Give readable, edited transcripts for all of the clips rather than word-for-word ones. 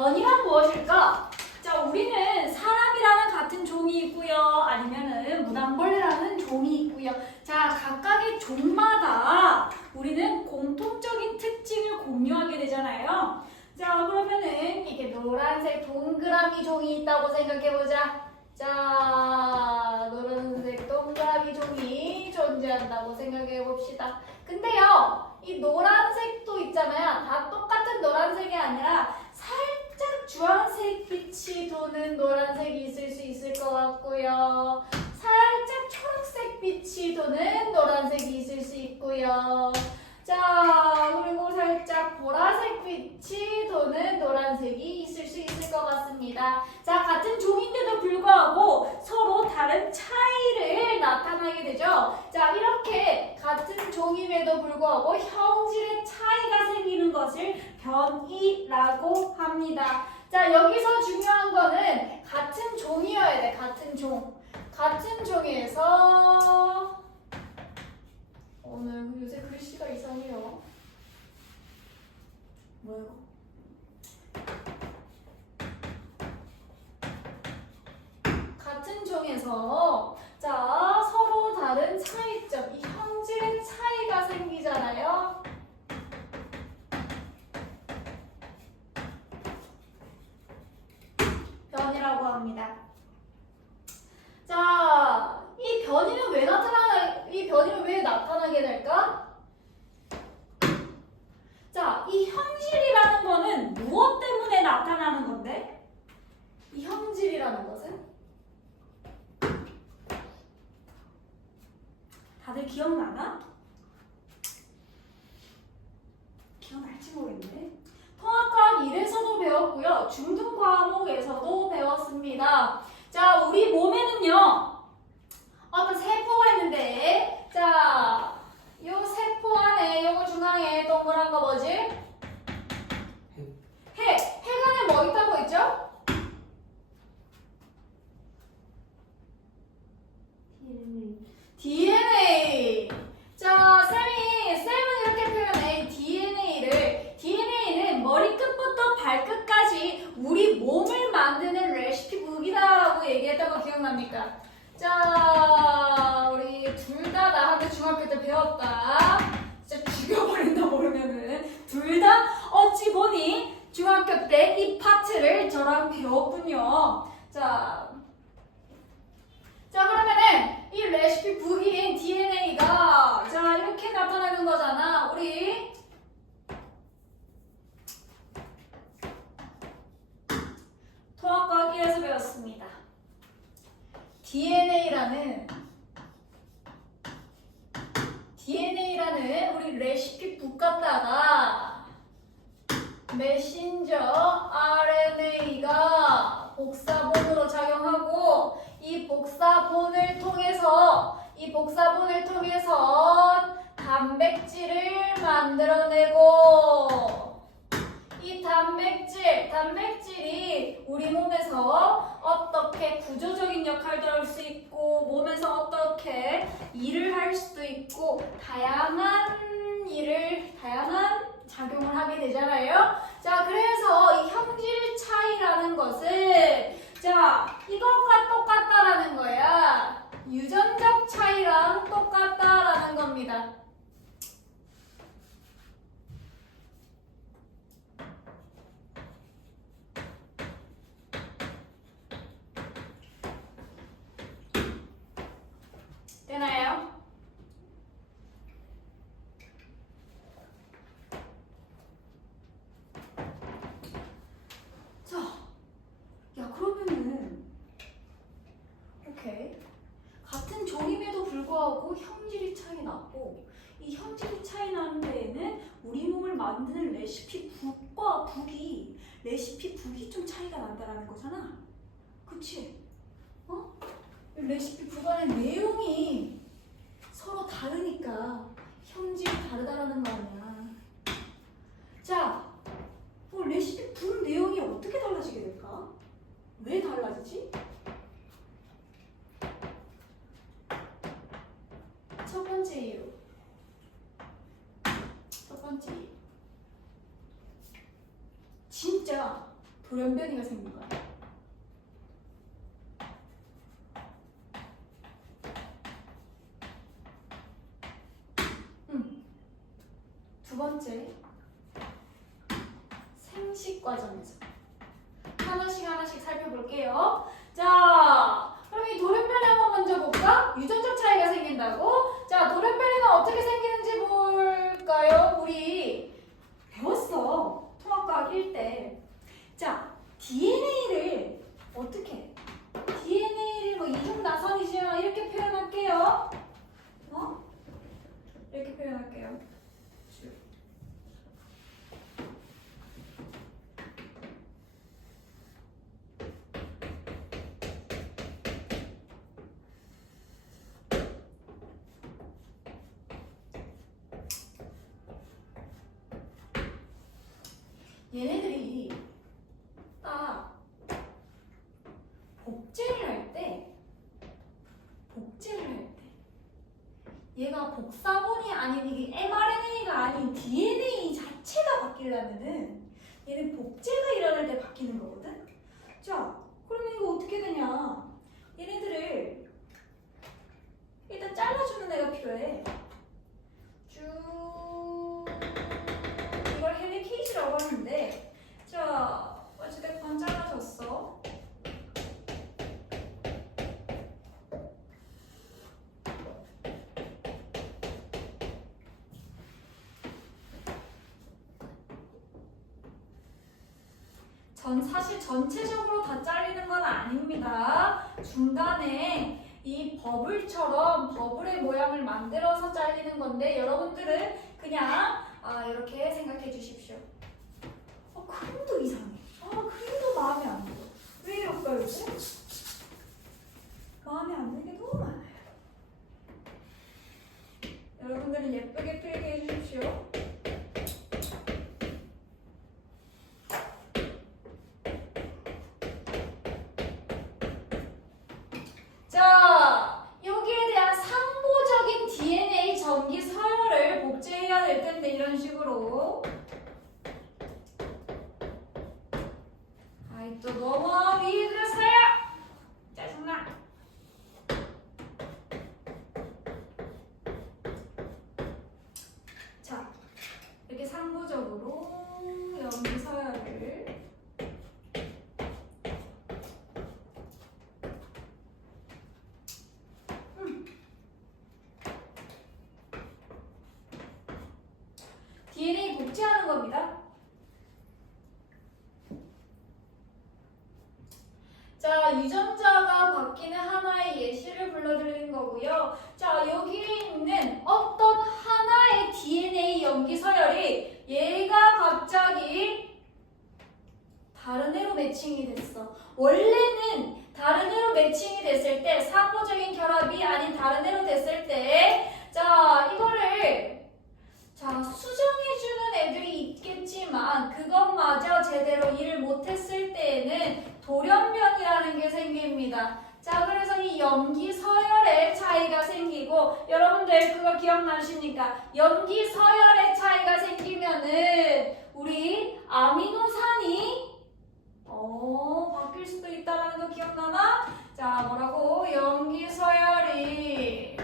변이란 무엇일까? 자, 우리는 사람이라는 같은 종이 있고요. 아니면은 무당벌레라는 종이 있고요. 자, 각각의 종마다 우리는 공통적인 특징을 공유하게 되잖아요. 자, 그러면은 이게 노란색 동그라미 종이 있다고 생각해보자. 자, 노란색 동그라미 종이 존재한다고 생각해봅시다. 근데요, 이 노란색도 있잖아요. 다 똑같은 노란색이 아니라 살짝 주황색 빛이 도는 노란색이 있을 수 있을 것 같고요. 살짝 초록색 빛이 도는 노란색이 있을 수 있고요. 자, 그리고 살짝 보라색 빛이 도는 노란색이 있을 수 있을 것 같습니다. 자, 같은 종인데도 불구하고 서로 다른 차이를 나타나게 되죠. 자, 이렇게 같은 종임에도 불구하고 형질의 차이가 생기는 것을 변이라고 합니다. 자, 여기서 중요한 거는 같은 종이어야 돼. 같은 종. 같은 종에서 오늘 요새 글씨가 이상해요. 뭐야? 같은 종에서 자, 서로 다른 차이점, 이 형질의 차이가 생기잖아요. 변이라고 합니다. 자, 이 변이는 왜 나타나게 될까? 자, 이 형질이라는 거는 무엇 때문에 나타나는 건데? 이 형질이라는 것은? 다들 기억나나? 기억날지 모르겠네. 통합과학 1에서도 배웠고요. 중등 과목에서도 배웠습니다. 자, 우리 몸에는요, 어떤 세포가 있는데, 자, 요 세포 안에, 요거 중앙에 동그란 거 뭐지? 핵 안에 뭐 있다고 했죠? DNA. 자, 쌤은 이렇게 표현해. DNA는 머리끝부터 발끝까지 우리 몸을 만드는 레시피 북이다라고 얘기했던 거 기억납니까? 자, 우리 둘 다 나한테 중학교 때 배웠다. 진짜 죽여버린다 모르면은. 둘 다 어찌 보니 중학교 때 이 파트를 저랑 배웠군요. 자, 그러면은 이 레시피 북인 DNA가 자, 이렇게 나타나는 거잖아. 우리 통합과학 1에서 배웠습니다. DNA라는 우리 레시피 북 갖다가 메신저 RNA가 복사본으로 작용하고 이 복사본을 통해서 단백질을 만들어내고 이 단백질이 우리 몸에서 어떻게 구조적인 역할도 할 수 있고 몸에서 어떻게 일을 할 수도 있고 다양한 작용을 하게 되잖아요. 자, 그래서 이 형질 차이라는 것은 자, 이것과 똑같다라는 거야. 유전적 차이랑 똑같다라는 겁니다. 되나요? 자, 야, 그러면은 오케이. 같은 종임에도 불구하고 형질이 차이 났고 이 형질이 차이 나는 데에는 우리 몸을 만드는 레시피 북이 좀 차이가 난다라는 거잖아. 그치? 레시피 북 안의 내용이 서로 다르니까 형질이 다르다라는 거 아니야. 자, 레시피 북 내용이 어떻게 달라지게 될까? 왜 달라지지? 첫 번째 이유. 진짜 돌연변이가 생긴 거야. 두 번째, 생식 과정에서 하나씩 살펴볼게요. 자, 그럼 이 돌연변이 한번 먼저 볼까? 유전적 차이가 생긴다고? 자, 돌연변이는 어떻게 생기는지 볼까요? 우리 배웠어. 통합과학 1때. 자, DNA를 어떻게 해? DNA를 뭐 이중나선이지만 이렇게 표현할게요. 이렇게 표현할게요. 얘네들이 딱 복제를 할 때 얘가 복사본이 아닌 이게 mRNA가 아닌 DNA 자체가 바뀌려면은 얘는 복제가 일어날 때 바뀌는 거거든. 자, 그러면 이거 어떻게 되냐? 얘네들을 일단 잘라주는 애가 필요해. 쭉 이걸 헬리케이지라고 하는데, 자, 어찌됐건 잘라졌어. 사실 전체적으로 다 잘리는 건 아닙니다. 중간에 이 버블의 모양을 만들어서 잘리는 건데 여러분들은 그냥 이렇게 생각해 주십시오. 그림도 이상해. 그림도 마음에 안 들어. 왜 이럴까요? 마음에 안 드는 게 너무 많아요. 여러분들은 예쁘게 필기해 주십시오. 자, 여기에 대한 상보적인 DNA 전기 서열을 복제해야 될 텐데 이런 식으로. 아이 또 너무 위에 그렸어요. 짜증나. 자, 이렇게 상보적으로 연기 서열을 DNA 복제하는 겁니다. 자, 유전자가 바뀌는 하나의 예시를 불러드리는 거고요. 자, 여기에 있는 어떤 하나의 DNA 염기 서열이 얘가 갑자기 다른 애로 매칭이 됐어. 원래는 다른 애로 매칭이 됐을 때 상호적인 결합이 아닌 다른 애로 됐을 때 자, 이거를 수정해주는 애들이 있겠지만 그것마저 제대로 일을 못했을 때에는 돌연변이라는 게 생깁니다. 자, 그래서 이 염기 서열의 차이가 생기고 여러분들 그거 기억나십니까? 염기 서열의 차이가 생기면은 우리 아미노산이 바뀔 수도 있다는 거 기억나나? 자, 뭐라고? 염기 서열이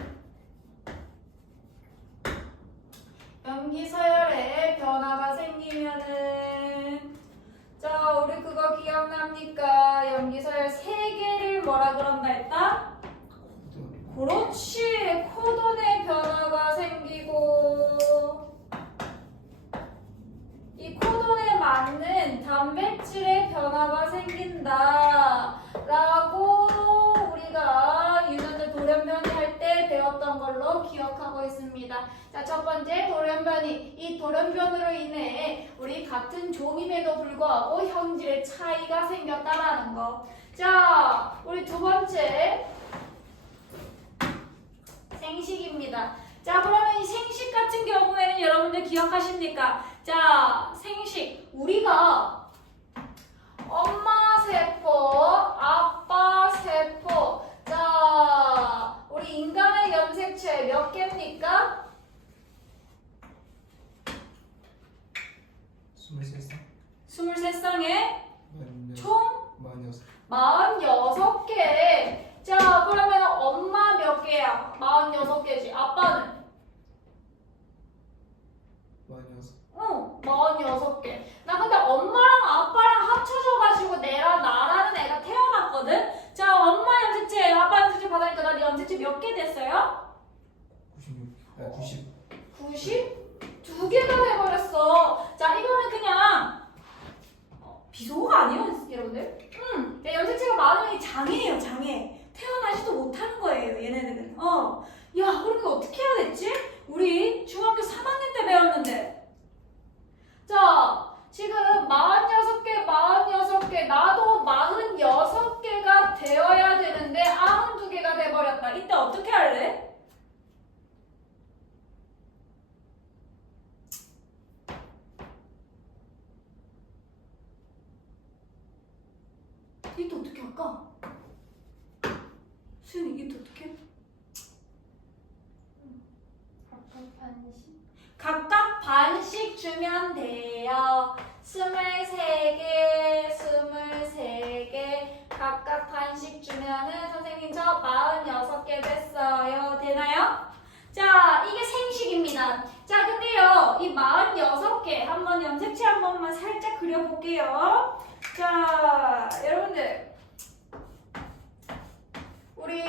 염기 서열에 변화가 생기면은 자, 우리 그거 기억납니까? 염기 서열 3개를 뭐라 그런다 했다? 그렇지. 코돈의 변화가 생기고 이 코돈에 맞는 단백질의 변화가 생긴다 라고 우리가 유전자 돌연변이 할 때 배웠던 걸로 기억하고 있습니다. 자, 첫 번째 돌연변이. 이 돌연변으로 인해 우리 같은 종임에도 불구하고 형질의 차이가 생겼다라는 거. 자, 우리 두 번째 생식입니다. 자, 그러면 이 생식 같은 경우에는 여러분들 기억하십니까? 자, 생식. 우리가 엄마 세포, 아빠 세포. 자, 우리 인간의 염색체 몇 개입니까? 23쌍? 23쌍에 46개. 자, 그러면 엄마 몇 개야? 46개지. 아빠는? 46개. 나 근데 엄마랑 아빠랑 합쳐져가지고 나라는 애가 태어났거든? 자, 엄마 염색체, 아빠 염색체 받으니까 나 염색체 몇 개 됐어요? 90. 92개가 돼버렸어. 자, 이거는 그냥 비속어가 아니에요, 여러분들. 내 염색체가 많으면 이 장애예요, 장애. 태어나지도 못하는 거예요, 얘네들은. 야, 그러면 어떻게 해야 됐지? 우리 중학교 3학년 때 배웠는데. 자, 지금 46개, 나도 46개가 되어야 되는데 92개가 돼버렸다. 이때 어떻게 할래? 이때 어떻게 할까? 수연이 이때 어떻게 해? 각각 반씩 주면 돼요. 23개, 23개 각각 반씩 주면은 선생님 저 46개 됐어요. 되나요? 자, 이게 생식입니다. 자, 근데요, 이 46개 한번 염색체 한 번만 살짝 그려볼게요. 자, 여러분들 우리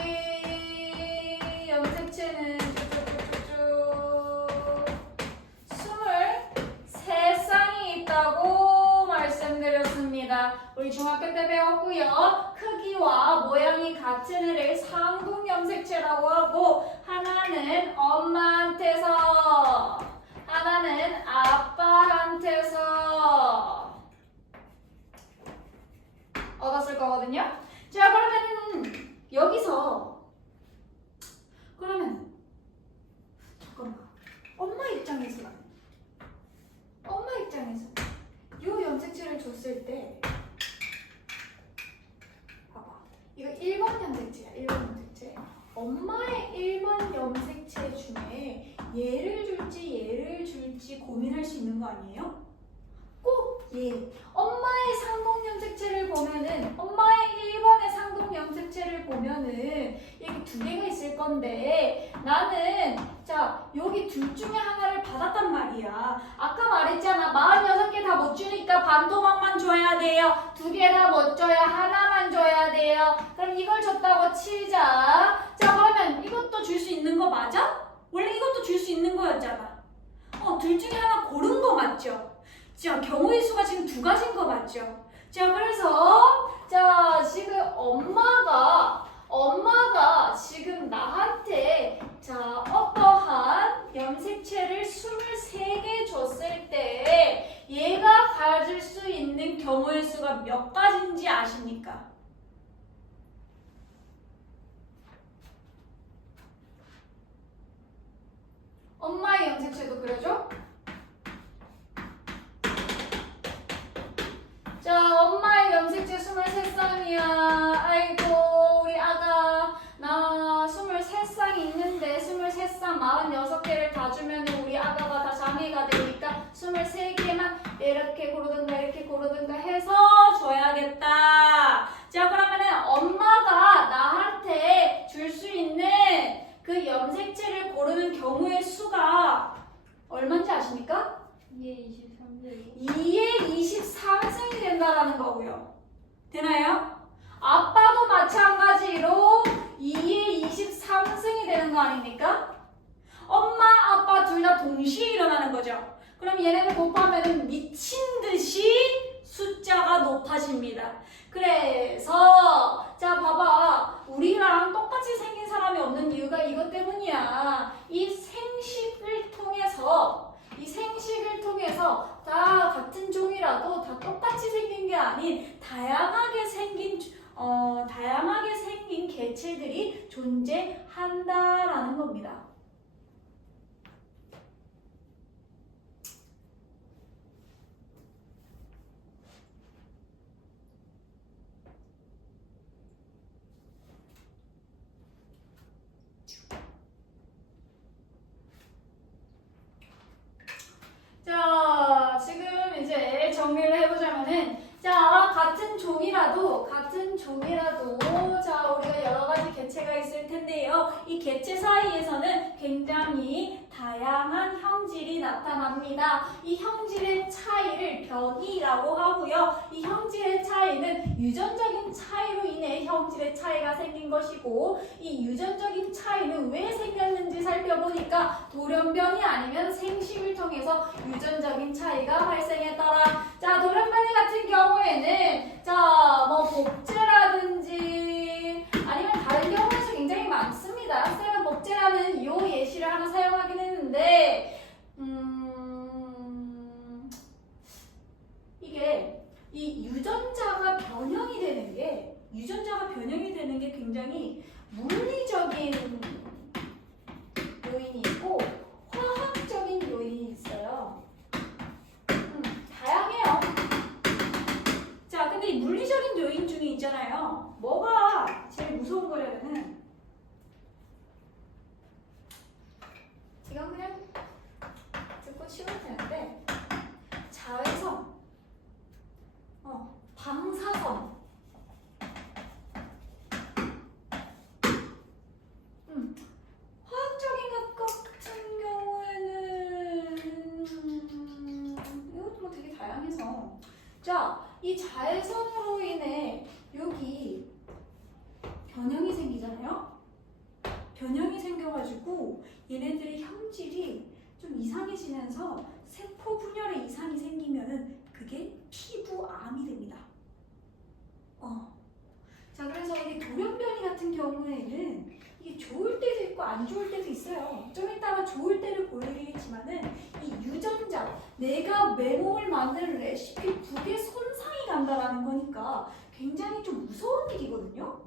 염색체는 쭉쭉쭉쭉 23쌍이 있다고 말씀드렸습니다. 우리 중학교 때 배웠고요. 크기와 모양이 같은 애를 상동 염색체라고 하고, 하나는 엄마한테서, 하나는 아빠한테서 얻었을 거거든요. 자, 그러면 여기서 그러면 잠깐만, 엄마 입장에서 요 염색체를 줬을 때 봐봐, 이거 1번 염색체야. 1번 염색체. 엄마의 1번 염색체 중에 얘를 줄지 고민할 수 있는 거 아니에요? 꼭 얘. 엄마의 상동 염색체를 보면은, 엄마의 1번의 상동 염색체를 보면은 여기 두 개가 있을 건데, 나는 자 여기 둘 중에 하나를 받았단 말이야. 아까 말했잖아, 46개 다 못 주니까 반토막만 줘야 돼요. 두 개 다 못 줘야 하나만 줘야 돼요. 그럼 이걸 줬다고 치자. 자, 그러면 이것도 줄 수 있는 거 맞아? 원래 이것도 줄 수 있는 거였잖아. 둘 중에 하나 고른 거 맞죠? 자, 경우의 수가 지금 두 가지인 거 맞죠? 자, 그래서 자, 지금 엄마가 지금 나한테 자, 어떠한 염색체를 23개 줬을 때 얘가 가질 수 있는 경우의 수가 몇 가지인지 아십니까? 엄마의 염색체도 그려줘? 자, 엄마의 염색체 23쌍이야. 아이고, 우리 아가, 나 23쌍이 있는데 23쌍 46개를 다 주면 우리 아가가 다 장애가 되니까 23개만 이렇게 고르든가 해서 줘야겠다. 자, 그러면은 엄마가 나한테 줄 수 있는 그 염색체를 고르는 경우의 수가 얼마인지 아십니까? 2의 23승이 된다라는 거고요. 되나요? 아빠도 마찬가지로 2의 23승이 되는 거 아닙니까? 엄마, 아빠 둘 다 동시에 일어나는 거죠. 그럼 얘네를 곱하면 미친 듯이 숫자가 높아집니다. 그래서 자, 봐봐, 우리랑 똑같이 생긴 사람이 없는 이유가 이것 때문이야. 이 생식을 통해서 다 같은 종이라도 다 똑같이 생긴 게 아닌 다양하게 생긴 개체들이 존재한다라는 겁니다. 자, 지금 이제 정리를 해보자면은, 자, 같은 종이라도 자 우리가 여러 가지 개체가 있을 텐데요. 이 개체 사이에서는 굉장히 다양한 형질이 나타납니다. 이 형질의 차이를 변이라고 하고요. 이 형질의 차이는 유전적인 차이로 인해 형질의 차이가 생긴 것이고 이 유전적인 차이는 왜 생겼는지 살펴보니까 돌연변이 아니면 생식을 통해서 유전적인 차이가 발생했더라. 자, 돌연변이 같은 경우에는 뭐 복제라든지 아니면 다른 경우에서 굉장히 많습니다. 쌤은 복제라는 이 예시를 하나 사용하긴 했는데 이게 이 유전자가 변형이 되는 게 굉장히 물리적인 요인이 있고 화학적인 요인이 있어요. 다양해요. 자, 근데 이 물리적인 요인 중에 있잖아요. 뭐가 제일 무서운 거냐면은 이건 그냥 듣고 치우면 되는데 자외선, 방사선, 화학적인 것 같은 경우에는 이것도 뭐 되게 다양해서 자, 이 자외선으로 인해 여기 변형이 생기잖아요. 변형이 생겨가지고 얘네들의 형질이 좀 이상해지면서 세포 분열에 이상이 생기면은 그게 피부암이 됩니다. 자, 그래서 이 돌연변이 같은 경우에는 이게 좋을 때도 있고 안 좋을 때도 있어요. 좀 이따가 좋을 때를 보여드리겠지만은 이 유전자, 내가 내 몸을 만드는 레시피 북에 손상이 간다라는 거니까 굉장히 좀 무서운 일이거든요.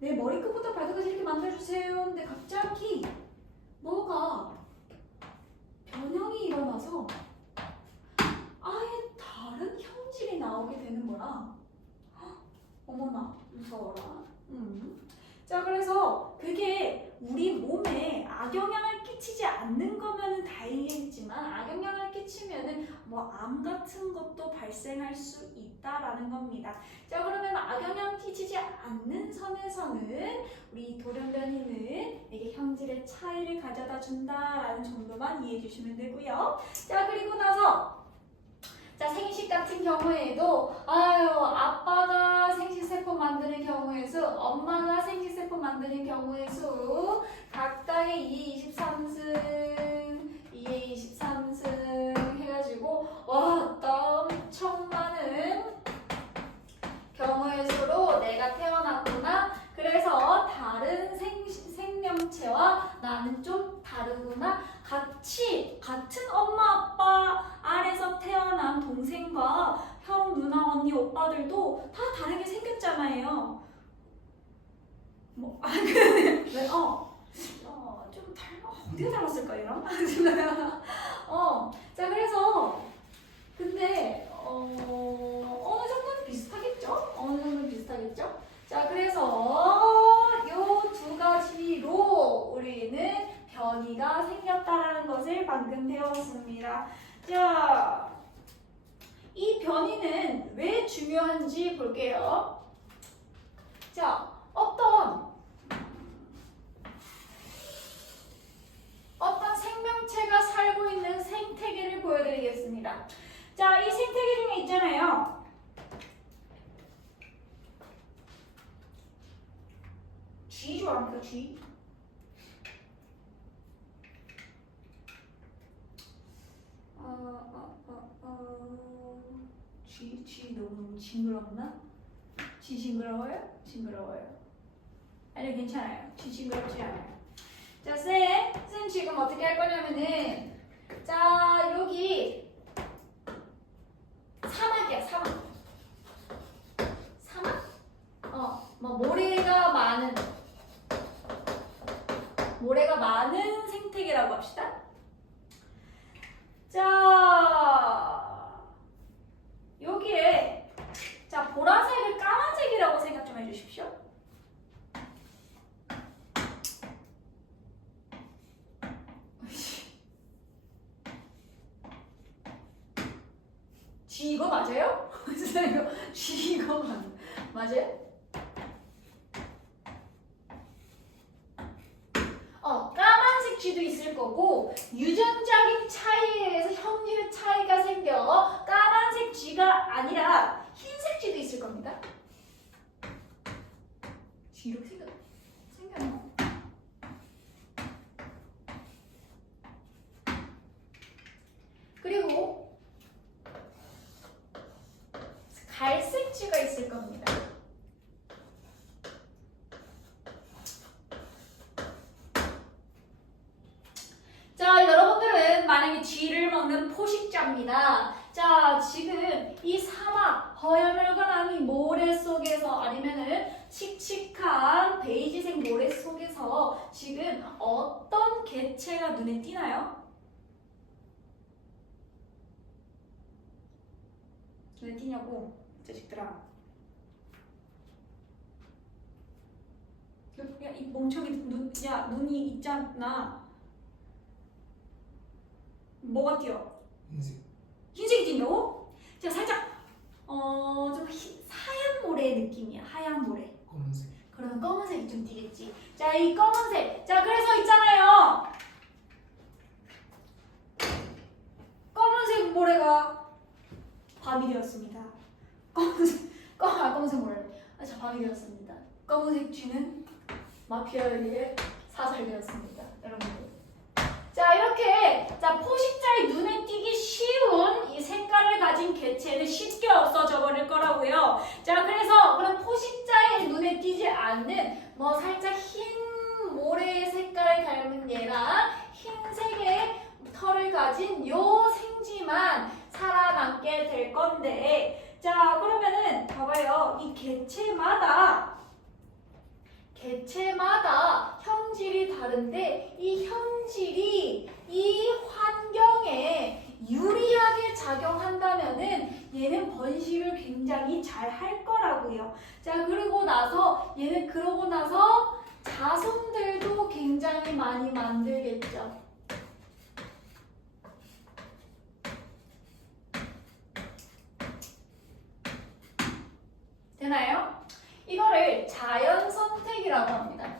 내 머리끝부터 발끝까지 이렇게 만들어주세요. 근데 갑자기 뭐가 변형이 일어나서 아예 다른 형질이 나오게 되는 거라. 어머나 무서워라. 자, 그래서 그게 우리 몸에 악영향을 끼치지 않는 거면은 다행이겠지만 악영향을 끼치면은 뭐 암 같은 것도 발생할 수 있다라는 겁니다. 자, 그러면 악영향 끼치지 않는 선에서는 우리 돌연변이는 이게 형질의 차이를 가져다 준다라는 정도만 이해해 주시면 되고요. 자, 그리고 나서 자, 생식 같은 경우에도 아빠가 생식세포 만드는 경우의 수, 엄마가 생식세포 만드는 경우의 수 각각의 2의 23승, 2의 23승 해가지고 엄청 많은 경우의 수로 내가 태어났구나. 그래서 다른 생명체와 나는 좀 다르구나. 같은 엄마 아빠 아래서 태어난 동생과 형, 누나, 언니, 오빠들도 다 다르게 생겼잖아요. 좀 어디가 닮았을까 이런? 자, 그래서 근데 어느 정도는 비슷하겠죠? 어느 정도는 비슷하겠죠? 자, 그래서 요 두 가지로 우리는 변이가 생겼다라는 것을 방금 배웠습니다. 자, 이 변이는 왜 중요한지 볼게요. 자, 어떤 생명체가 살고 있는 생태계를 보여드리겠습니다. 자, 이 생태계 중에 있잖아요. 쥐 좋아합니까? 쥐? 쥐 너무 징그럽나? 쥐 징그러워요? 징그러워요. 아니, 괜찮아요. 쥐 징그럽지 않아요. 자, 쌤 지금 어떻게 할 거냐면은 자, 여기 사막이야, 사막. 뭐 모래가 많은 생태계라고 합시다. 자, 여기에 자, 보라색을 까만색이라고 생각 좀 해주십시오. G 이거 맞아요? 이거 G 이거 맞아요? 까만색 G도 있을 거고 유전적인 차이에 의해서 형질 차이가 생겨 까만색 G가 아니라 흰색 G도 있을 겁니다. G 이렇게 생겨요. 그리고 갈색 G가 있을 겁니다. 자, 여러분들은 만약에 쥐를 먹는 포식자입니다. 자, 지금 이 사막, 허여멀건한 이 모래 속에서 아니면은 칙칙한 베이지색 모래 속에서 지금 어떤 개체가 눈에 띄나요? 눈에 띄냐고, 자식들아. 야, 이 멍청이 눈이 있잖아. 뭐가 띄어? 흰색. 흰색이 뛴다고? 자, 살짝 좀 하얀 모래의 느낌이야. 하얀 모래. 검은색. 그러면 검은색이 좀 띄겠지. 자, 이 검은색. 자, 그래서 있잖아요. 검은색 모래가 밤이 되었습니다. 검은색 모래. 자, 밤이 되었습니다. 검은색 쥐는 마피아에 의해 사살되었습니다. 여러분들. 자, 이렇게 포식자의 눈에 띄기 쉬운 이 색깔을 가진 개체는 쉽게 없어져 버릴 거라고요. 자, 그래서 그런 포식자의 눈에 띄지 않는 뭐 살짝 흰 모래의 색깔을 닮은 얘랑 흰색의 털을 가진 요 생쥐만 살아남게 될 건데, 자, 그러면은 봐봐요. 이 개체마다 형질이 다른데 이 형질이 이 환경에 유리하게 작용한다면은 얘는 번식을 굉장히 잘 할 거라고요. 자, 그러고 나서 자손들도 굉장히 많이 만들겠죠. 되나요? 이거를 자연 선택이라고 합니다.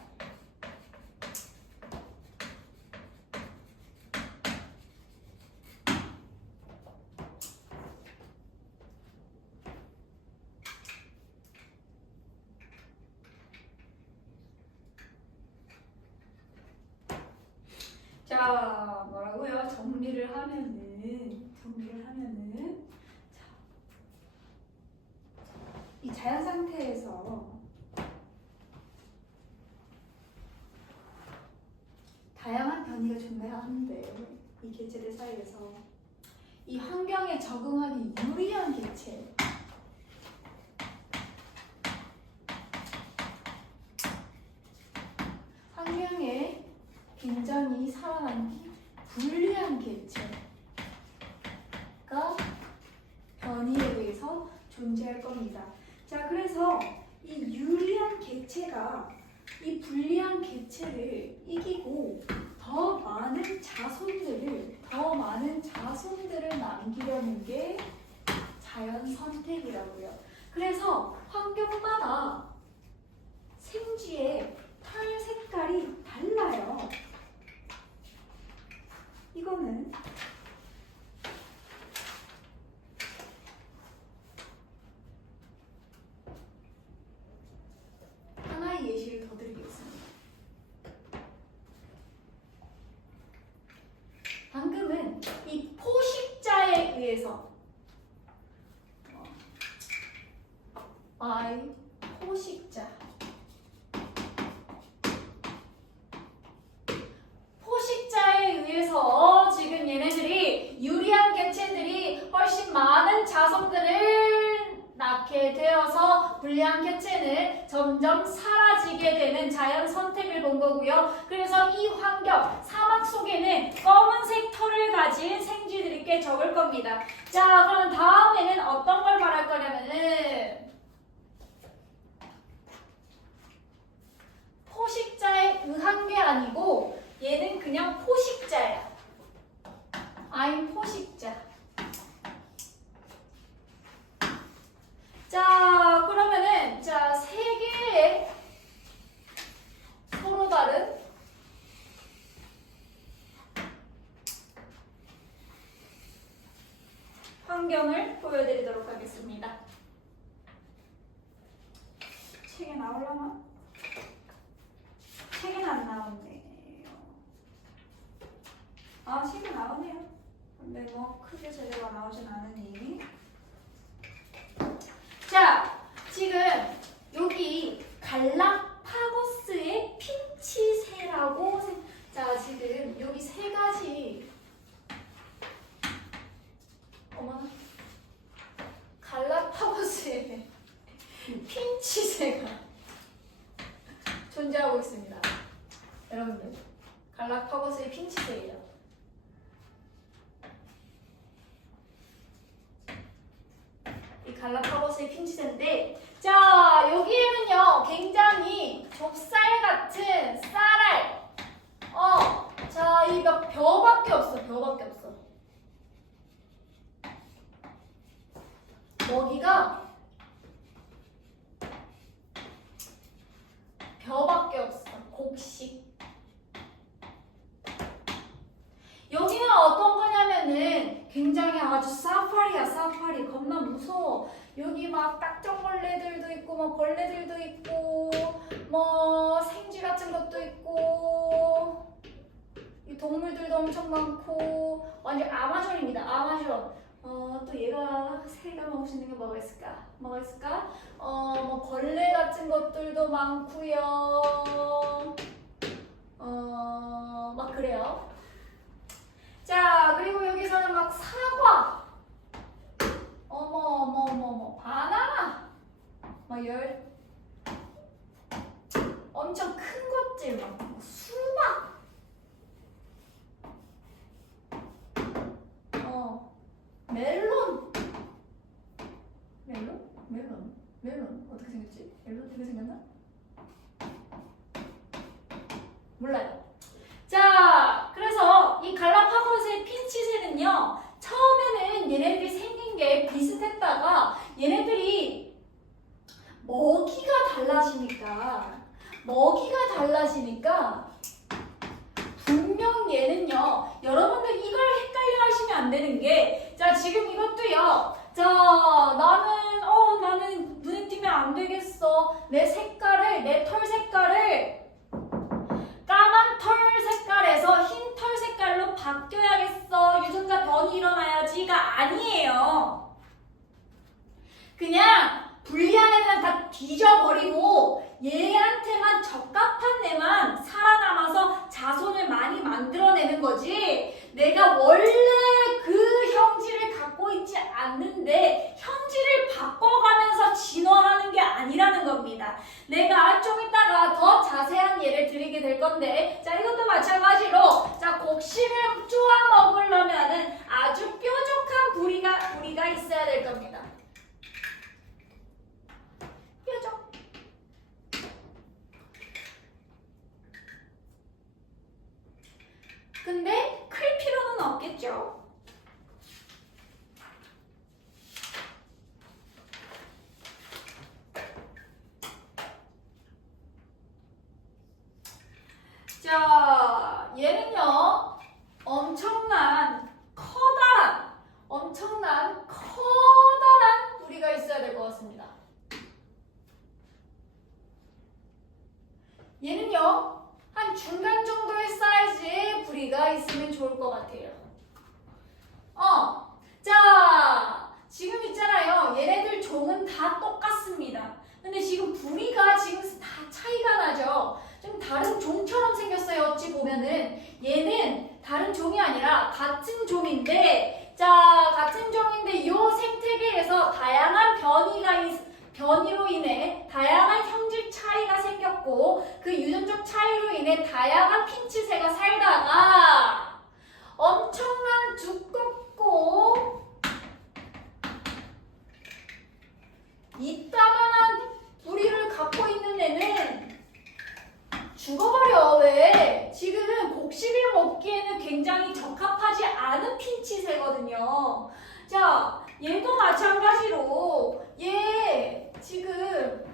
자, 뭐라고요? 정리를 하면은 이 자연 상태에서 다양한 변이가 존재하는데 이 개체들 사이에서 이 환경에 적응하기 유리한 개체, 환경에 굉장히 살아남기 불리한 개체가 변이에 의해서 존재할 겁니다. 자, 그래서 이 유리한 개체가 이 불리한 개체를 이기고 더 많은 자손들을 남기려는 게 자연 선택이라고요. 그래서 환경마다 생쥐의 털 색깔이 달라요. 이거는 하나의 예시를 더 드리겠습니다. 방금은 이 포식자에 의해서 포식자에 의해서 지금 얘네들이 유리한 개체들이 훨씬 많은 자손들을 낳게 되어서 불리한 개체는 점점 사라지게 되는 자연 선택을 본 거고요. 그래서 이 환경, 사막 속에는 검은색 털을 가진 생쥐들이 꽤 적을 겁니다. 자, 그럼 다음에는 어떤 걸 말할 거냐면은 포식자에 의한 게 아니고 얘는 그냥 포식자야. I'm 포식자. 풍경을 보여드리도록 하겠습니다. 책에 나올라나? 책에는 안 나오네요. 아, 책에 나오네요. 근데 뭐 크게 제대로 나오진 않으니. 자, 지금 여기 갈라파고스의 핀치새라고 자, 지금 여기 세 가지 어머나 갈라파고스의 핀치새가 존재하고 있습니다. 여러분들, 갈라파고스의 핀치새예요. 이 갈라파고스의 핀치새인데, 자, 여기에는요 굉장히 좁쌀 같은 쌀알, 자, 이 벼밖에 없어. 벼밖에 없어. 먹이가 벼밖에 없어. 곡식. 여기는 어떤 거냐면은 굉장히 아주 사파리야. 사파리. 겁나 무서워. 여기 막 딱정벌레들도 있고 뭐 벌레들도 있고 뭐 생쥐 같은 것도 있고 이 동물들도 엄청 많고 완전 아마존입니다. 아마존. 또 얘가 새가 먹을 수 있는 게 뭐가 있을까? 뭐가 있을까? 뭐 벌레 같은 것들도 많고요. 막 그래요. 자, 그리고 여기서는 막 사과, 바나나, 막 엄청 큰 것들, 막 수박, 멜론, 멜론 어떻게 생겼지? 멜론 어떻게 생겼나? 몰라요. 자, 그래서 이 갈라파고스의 핀치새는요, 처음에는 얘네들이 생긴 게 비슷했다가 얘네들이 먹이가 달라지니까 분명 얘는요, 여러분들 이걸 헷갈려 하시면 안 되는 게, 자, 지금 이것도요, 자, 나는 눈에 띄면 안 되겠어. 내 털 색깔을 까만 털 색깔에서 흰 털 색깔로 바뀌어야겠어. 유전자 변이 일어나야지가 아니에요. 그냥 불리한 애들은 다 뒤져버리고 얘한테만 적합한 애만 살아남아서 자손을 많이 만들어내는 거지, 내가 원래 그 형질을 갖고 있지 않는데 형질을 바꿔가면서 진화하는 게 아니라는 겁니다. 내가 좀 이따가 더 자세한 예를 드리게 될 건데, 자, 이것도 마찬가지로, 자, 곡식을 쪼아 먹으려면은 아주 뾰족한 부리가 있어야 될 겁니다. 뾰족. 근데 클 필요는 없겠죠. 자, 얘는요 엄청난 커다란 부리가 있어야 될 것 같습니다. 얘는요 한 중간 정도의 사이즈의 부리가 있으면 좋을 것 같아요. 자, 지금 있잖아요, 얘네들 종은 다 똑같습니다. 근데 지금 부리가 지금 다 차이가 나죠. 좀 다른 종처럼 생겼어요. 어찌 보면은 얘는 다른 종이 아니라 같은 종인데, 자, 같은 종인데 이 생태계에서 다양한 변이로 인해 다양한 형질 차이가 생겼고, 그 유전적 차이로 인해 다양한 핀치새가 살다가 엄청난 두껍고 이따만한 부리를 갖고 있는 애는 죽어버려. 왜? 지금 곡식을 먹기에는 굉장히 적합하지 않은 핀치새거든요. 자, 얘도 마찬가지로 얘 지금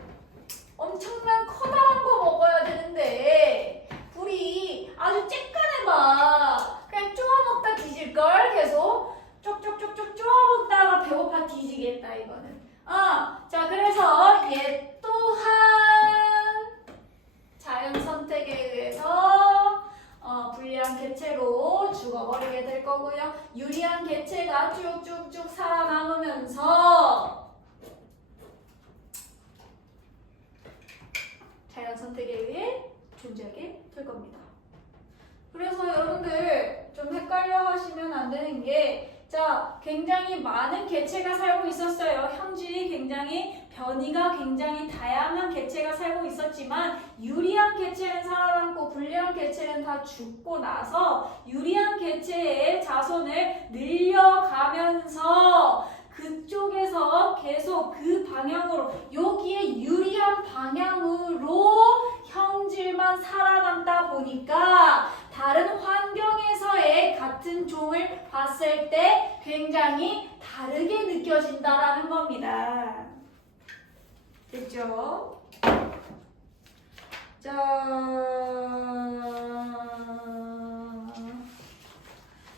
엄청난 커다란 거 먹어야 되는데 불이 아주 쬐깐해봐. 그냥 쪼아 먹다 뒤질걸. 계속 쪽쪽 쭉쭉쭉쭉 먹다가 배고파 뒤지겠다 이거는. 자 그래서 얘 또한 자연 선택에 의해서 불리한 개체로 죽어버리게 될 거고요. 유리한 개체가 쭉쭉쭉 살아남으면서 자연 선택에 의해 존재하게 될 겁니다. 그래서 여러분들 좀 헷갈려 하시면 안 되는 게, 자, 굉장히 많은 개체가 살고 있었어요. 형질이 굉장히, 변이가 굉장히 다양한 개체가 살고 있었지만, 유리한 개체는 살아남고 불리한 개체는 다 죽고 나서 유리한 개체의 자손을 늘려가면서 그쪽에서 계속 그 방향으로, 여기에 유리한 방향으로 형질만 살아남다 보니까 다른 환경에서의 같은 종을 봤을 때 굉장히 다르게 느껴진다라는 겁니다. 됐죠? 자,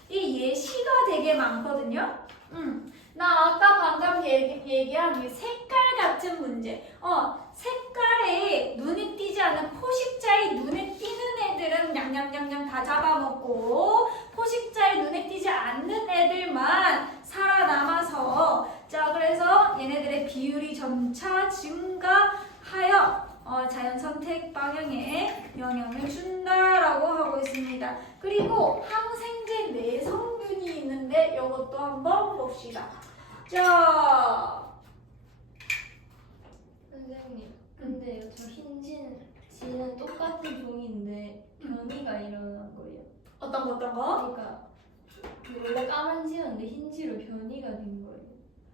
이 예시가 되게 많거든요. 나 아까 방금 얘기한 이 색깔 같은 문제. 색깔에 눈에 띄지 않는 포식자의 눈에 띄는 애들은 냥냥냥냥 다 잡아먹고, 포식자의 눈에 띄지 않는 애들만 살아남아서, 자 그래서 얘네들의 비율이 점차 증가하여 자연 선택 방향에 영향을 준다라고 하고 있습니다. 그리고 항생제 내성균이 있는데 이것도 한번 봅시다. 자, 선생님, 근데요, 저 흰진지는 똑같은 종인데 변이가 일어난 거예요. 어떤 거? 그러니까 원래 까만 지였는데 흰지로 변이가 된 거예요.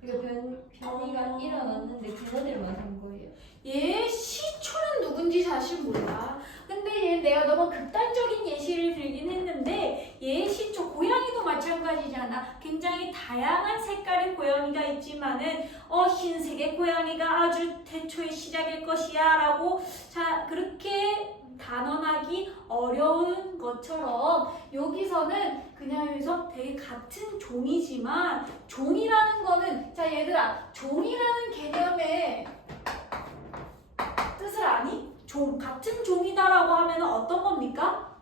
그러니까 변이가 일어났는데 걔네들만 산 거예요. 얘 시초는 누군지 사실 몰라. 근데 얘 내가 너무 극단적인 예시를 들긴 했는데, 얘 시초 고양이도 마찬가지잖아. 굉장히 다양한 색깔의 고양이가 있지만은 흰색의 고양이가 아주 태초의 시작일 것이야 라고, 자 그렇게 단언하기 어려운 것처럼 여기서는 그냥 여기서 되게 같은 종이지만, 종이라는 거는, 자 얘들아, 종이라는 개념의 뜻을 아니? 같은 종이다라고 하면 어떤 겁니까?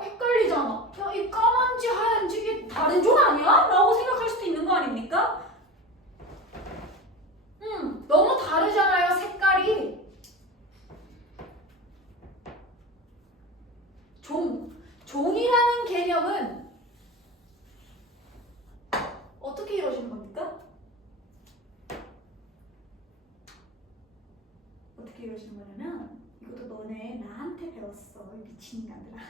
헷갈리잖아. 야, 이 까만지 하얀지 이게 다른 종 아니야? 라고 생각할 수도 있는 거 아닙니까? 너무 다르잖아요, 색깔이. 종이라는 개념은 어떻게 이루어지는 겁니까? 어떻게 이루어지는 거냐면, 이것도 너네 나한테 배웠어, 이 미친 인간들아.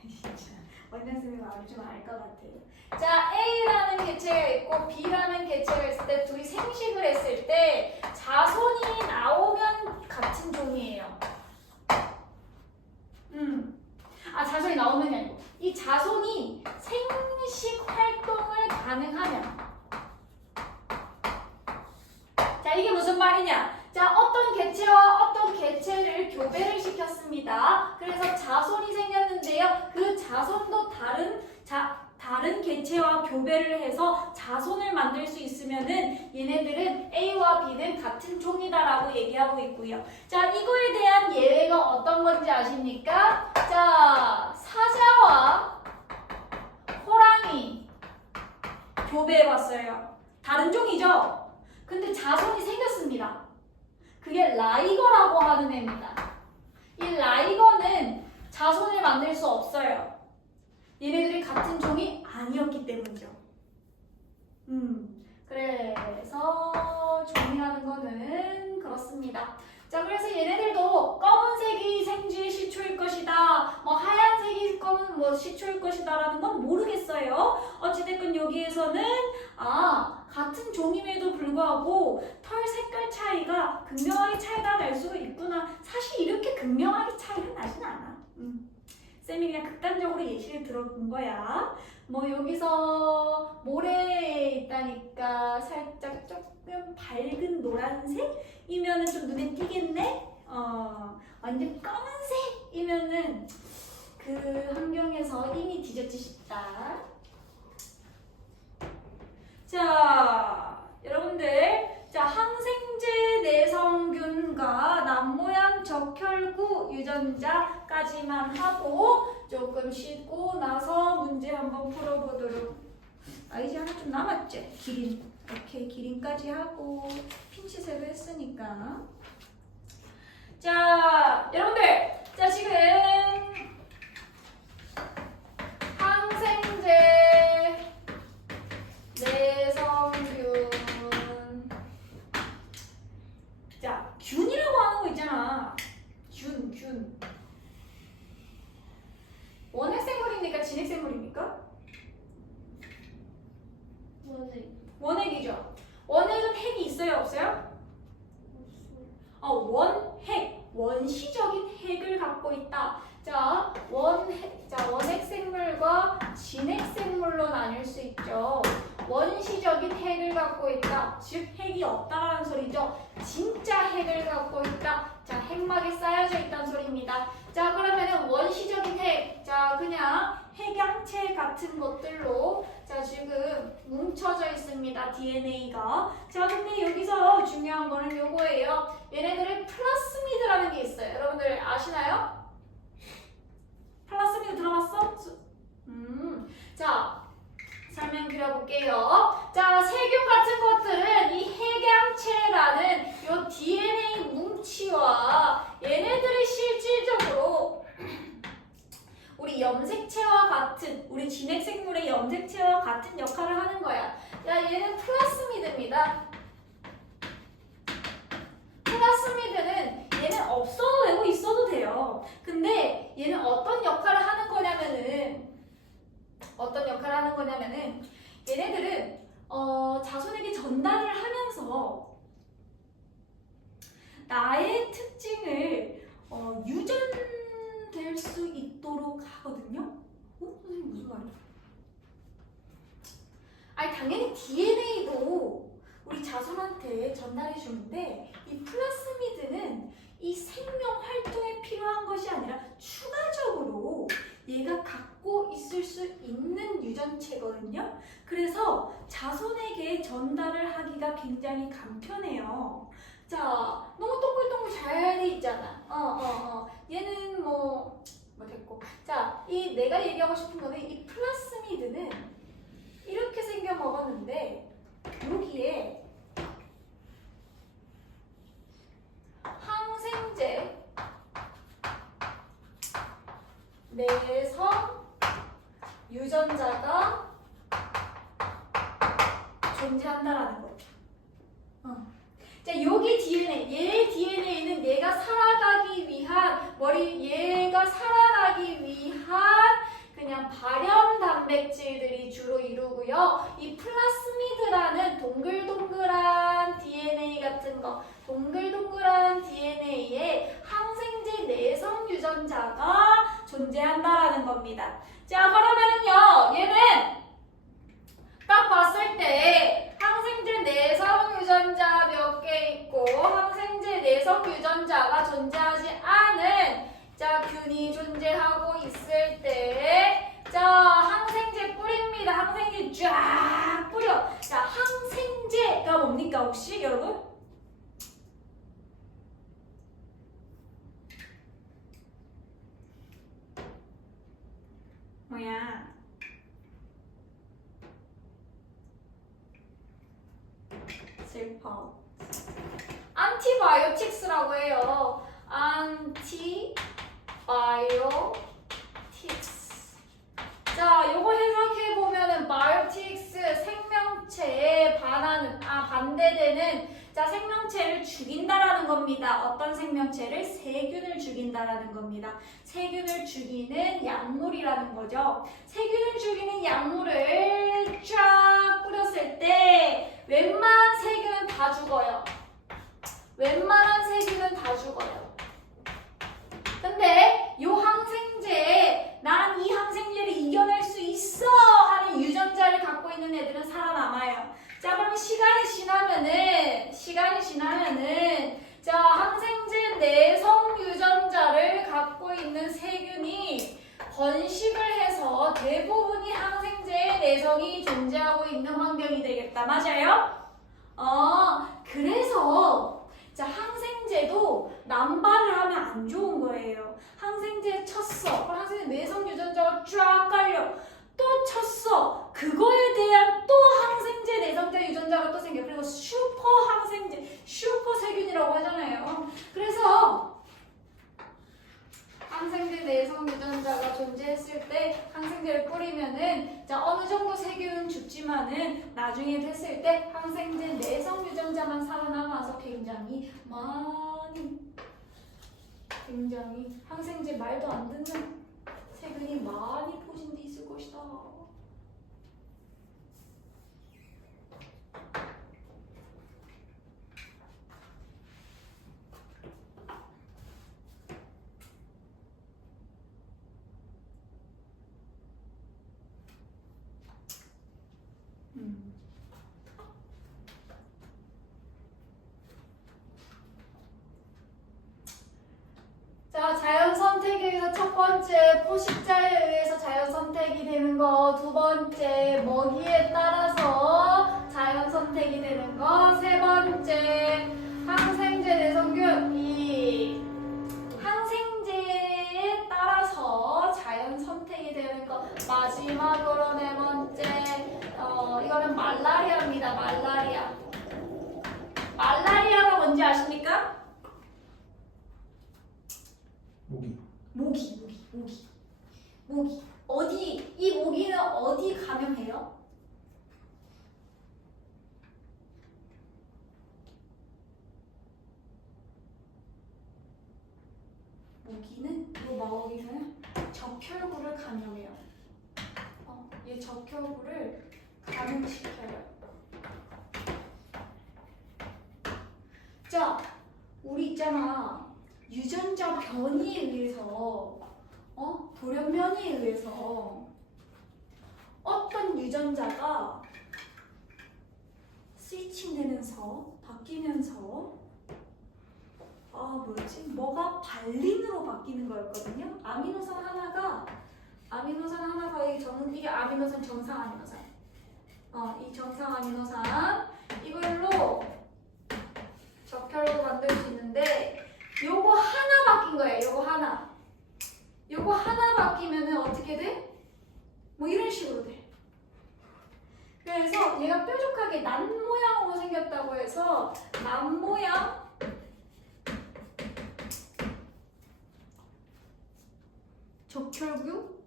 진짜 원장쌤이 말을 좀 알 것 같아요. 자, A라는 개체가 있고 B라는 개체가 있을 때 둘이 생식을 했을 때 자손이 나오면 같은 종이에요. 자손이 나오면이 아니고, 이 자손이 생식 활동을 가능하면, 자 이게 무슨 말이냐? 자 어떤 개체와 어떤 개체를 교배를 시켰습니다. 그래서 자손이 생겼는데요. 그 자손도 다른 개체와 교배를 해서 자손을 만들 수 있으면은 얘네들은 A와 B는 같은 종이다라고 얘기하고 있고요. 자 이거에 대한 예외가 어떤 건지 아십니까? 자 사자와 호랑이 교배해봤어요. 다른 종이죠? 근데 자손이 생겼습니다. 그게 라이거라고 하는 애입니다. 이 라이거는 자손을 만들 수 없어요. 얘네들이 같은 종이 아니었기 때문이죠. 그래서 종이라는 거는 그렇습니다. 자, 그래서 얘네들도 검은색이 생쥐의 시초일 것이다, 뭐 하얀색이 시초일 것이다라는 건 모르겠어요. 어찌됐건 여기에서는 같은 종임에도 불구하고 털 색깔 차이가 극명하게 차이가 날 수가 있구나. 사실 이렇게 극명하게 차이가 나진 않아. 쌤이 그냥 극단적으로 예시를 들어본 거야. 뭐 여기서 모래에 있다니까 살짝 조금 밝은 노란색이면은 좀 눈에 띄겠네? 완전 검은색 이면은 그 환경에서 이미 뒤졌지 싶다. 자, 여러분들, 자, 항생제 내성균과 남모양 적혈구 유전자까지만 하고 조금 쉬고 나서 문제 한번 풀어보도록. 이제 하나 좀 남았지? 기린. 오케이, 기린까지 하고 핀칫으로 했으니까. 자, 여러분들, 자, 지금 항생제 내성균, 자, 균이라고 하는 거 있잖아. 균. 원핵생물입니까? 진핵생물입니까? 원핵이죠. 원핵은 핵이 있어요, 없어요? 원핵, 원시적인 핵을 갖고 있다. 자, 원핵생물과 진핵생물로 나뉠 수 있죠. 원시적인 핵을 갖고 있다. 즉, 핵이 없다라는 소리죠. 진짜 핵을 갖고 있다. 자, 핵막이 쌓여져 있다는 소리입니다. 자, 그러면은 원시적인 핵. 자, 그냥 핵양체 같은 것들로 자, 지금 뭉쳐져 있습니다. DNA가. 자, 근데 여기서 중요한 거는 요거예요. 얘네들의 플라스미드라는 게 있어요. 여러분들 아시나요? 플라스미드 들어봤어? 자, 설명드려볼게요. 자, 세균 같은 것들은 이 핵양체라는 요 DNA 뭉치와 얘네들이 실질적으로 우리 염색체와 같은, 우리 진핵생물의 염색체와 같은 역할을 하는 거야. 야, 얘는 플라스미드입니다. 플라스미드는 얘는 없어도 되고 있어도 돼요. 근데 얘는 어떤 역할을 하는 거냐면은 얘네들은 자손에게 전달을 하면서 나의 특징을 유전될 수 있도록 하거든요. 선생님 무슨 말이야? 당연히 DNA도 우리 자손한테 전달해 주는데 이 플라스미드는 이 생명 활동에 필요한 것이 아니라 추가적으로 얘가 갖고 있을 수 있는 유전체거든요. 그래서 자손에게 전달을 하기가 굉장히 간편해요. 자, 너무 동글동글 잘 돼 있잖아. 얘는 뭐 됐고. 자, 이 내가 얘기하고 싶은 거는 이 플라스미드는 이렇게 생겨 먹었는데 여기에 항생제 내성 유전자가 존재한다라는 거죠. 자, 여기 DNA, 얘의 DNA는 얘가 살아가기 위한 그냥 발현 단백질들이 주로 이루고요. 이 플라스미드라는 동글동글한 DNA 같은 거, 동글동글한 DNA에 항생제 내성 유전자가 존재한다라는 겁니다. 자, 그러면은요, 얘는 딱 봤을 때 항생제 내성 유전자 몇 개 있고 항생제 내성 유전자가 존재하지 않은 자, 균이 존재하고 있을 때 자, 항생제 뿌립니다. 항생제 쫙 뿌려. 자, 항생제가 뭡니까 혹시 여러분? 뭐야? 슬퍼. 안티바이오틱스라고 해요. 안티바이오틱스. 자, 요거 해석해 보면은 바이오틱스 생명체에 반대되는 자, 생명체를 죽인다라는 겁니다. 어떤 생명체를? 세균을 죽인다라는 겁니다. 세균을 죽이는 약물이라는 거죠. 세균을 죽이는 약물을 쫙 뿌렸을 때 웬만한 세균은 다 죽어요. 웬만한 세균은 다 죽어요. 근데 요 항생제에 난 이 항생제를 이겨낼 수 있어 하는 유전자를 갖고 있는 애들은 살아남아요. 자, 그럼 시간이 지나면은 자, 항생제 내성 유전자를 갖고 있는 대부분이 항생제 내성이 존재하고 있는 환경이 되겠다. 맞아요? 그래서 자 항생제도 남발을 하면 안 좋은 거예요. 항생제 쳤어. 그럼 항생제 내성 유전자가 쫙 깔려. 또 쳤어. 그거에 대한 또 항생제 내성자 유전자가 또 생겨. 그리고 슈퍼 항생제, 슈퍼 세균이라고 하잖아요. 그래서 항생제 내성 유전자가 존재했을 때 항생제를 뿌리면은 자 어느 정도 세균은 죽지만은 나중에 됐을 때 항생제 내성 유전자만 살아남아서 굉장히 항생제 말도 안 듣는 세균이 많이 포진돼 있을 것이다. 자, 자연 선택에 의해서 첫 번째 포식자에 의해서 자연 선택이 되는 거, 두 번째 먹이에 따라서 자연 선택이 되는 거, 세 번째 항생제 내성균 이 항생제에 따라서 자연 선택이 되는 거, 마지막으로 네 번째 이거는 말라리아입니다. 말라리아가 뭔지 아십니까? 모기. 어디, 이 모기는 어디 감염해요? 모기는, 이 마오리는 적혈구를 감염해요. 얘 적혈구를 감염시켜요. 자, 우리 있잖아. 유전자 변이에 의해서 돌연변이에 의해서 어떤 유전자가 스위칭 되면서 바뀌면서 뭐가 발린으로 바뀌는 거였거든요. 아미노산 하나가 이게 아미노산 정상 아미노산 이 정상 아미노산 이걸로 적혈구 만들 수 있는데 요거 하나 바뀐 거예요. 요거 하나 바뀌면은 어떻게 돼? 뭐 이런 식으로 돼. 그래서 얘가 뾰족하게 난 모양으로 생겼다고 해서 난 모양 적혈구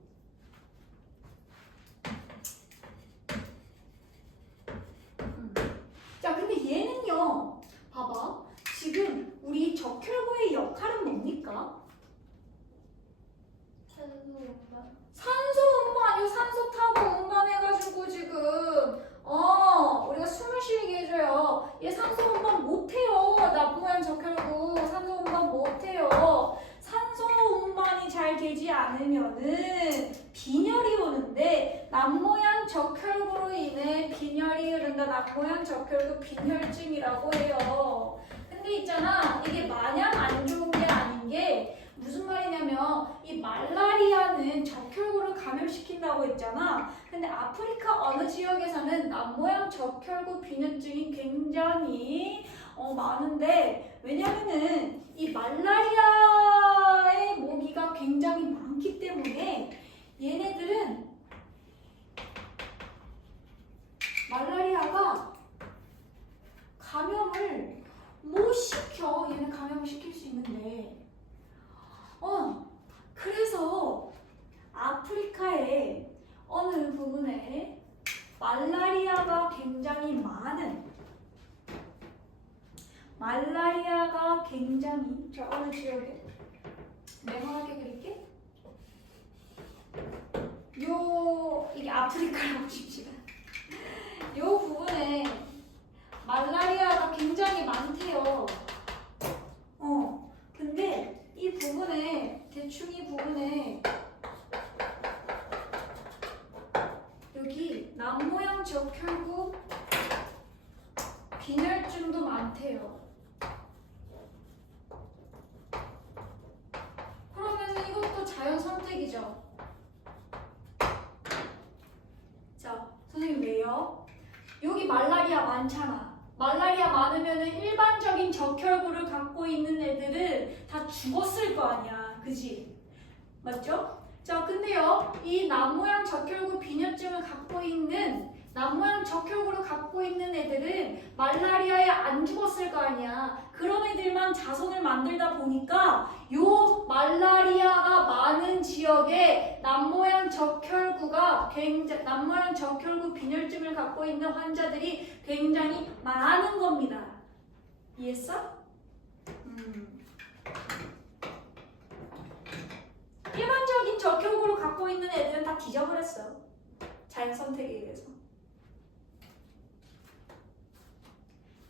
자 근데 얘는요 봐봐 지금 우리 적혈구의 역할은 뭡니까? 산소 운반 아니고 산소 타고 운반해가지고 지금 우리가 숨을 쉬게 해줘요. 얘 산소 운반 못해요. 나쁜 모양 적혈구 산소 운반 못해요. 산소 운반이 잘 되지 않으면은 빈혈이 오는데 남모양 적혈구로 인해 빈혈이 흐른다. 남모양 적혈구 빈혈증이라고 해요. 근데 있잖아 이게 마냥 안 좋은 게 아닌 게 무슨 말이냐면 이 말라리아는 적혈구를 감염시킨다고 했잖아. 근데 아프리카 어느 지역에서는 남모양 적혈구 빈혈증이 굉장히 많은데 왜냐면은 이 말라리아의 모기가 굉장히 많기 때문에 얘네들은 말라리아가 감염을 못 시켜. 얘는 감염을 시킬 수 있는데 그래서 아프리카의 어느 부분에 말라리아가 굉장히 자 어느 지역에 네모나게 그릴게. 이게 아프리카라고 칩시다. 요 부분에 말라리아가 굉장히 많대요. 근데 이 부분에 대충 이 부분에 여기 남모양 적혈구 빈혈증도 많대요. 그러면 이것도 자연 선택이죠. 있는데요. 여기 말라리아 많잖아. 말라리아 많으면은 일반적인 적혈구를 갖고 있는 애들은 다 죽었을 거 아니야. 그지? 맞죠? 자, 근데요, 이 남모양 적혈구 빈혈증을 갖고 있는 남모양 적혈구를 갖고 있는 애들은 말라리아에 안 죽었을 거 아니야. 그런 애들만 자손을 만들다 보니까 요 말라리아가 많은 지역에 남모양 적혈구 빈혈증을 갖고 있는 환자들이 굉장히 많은 겁니다. 이해했어? 일반적인 적혈구를 갖고 있는 애들은 다 뒤져버렸어. 자연 선택에 의해서.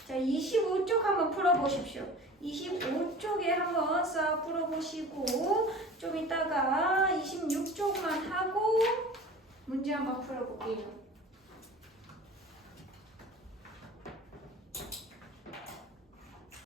자, 25쪽 한번 풀어보십시오. 25쪽에 한번 싹 풀어보시고 좀 이따가 26쪽만 하고 문제 한번 풀어볼게요.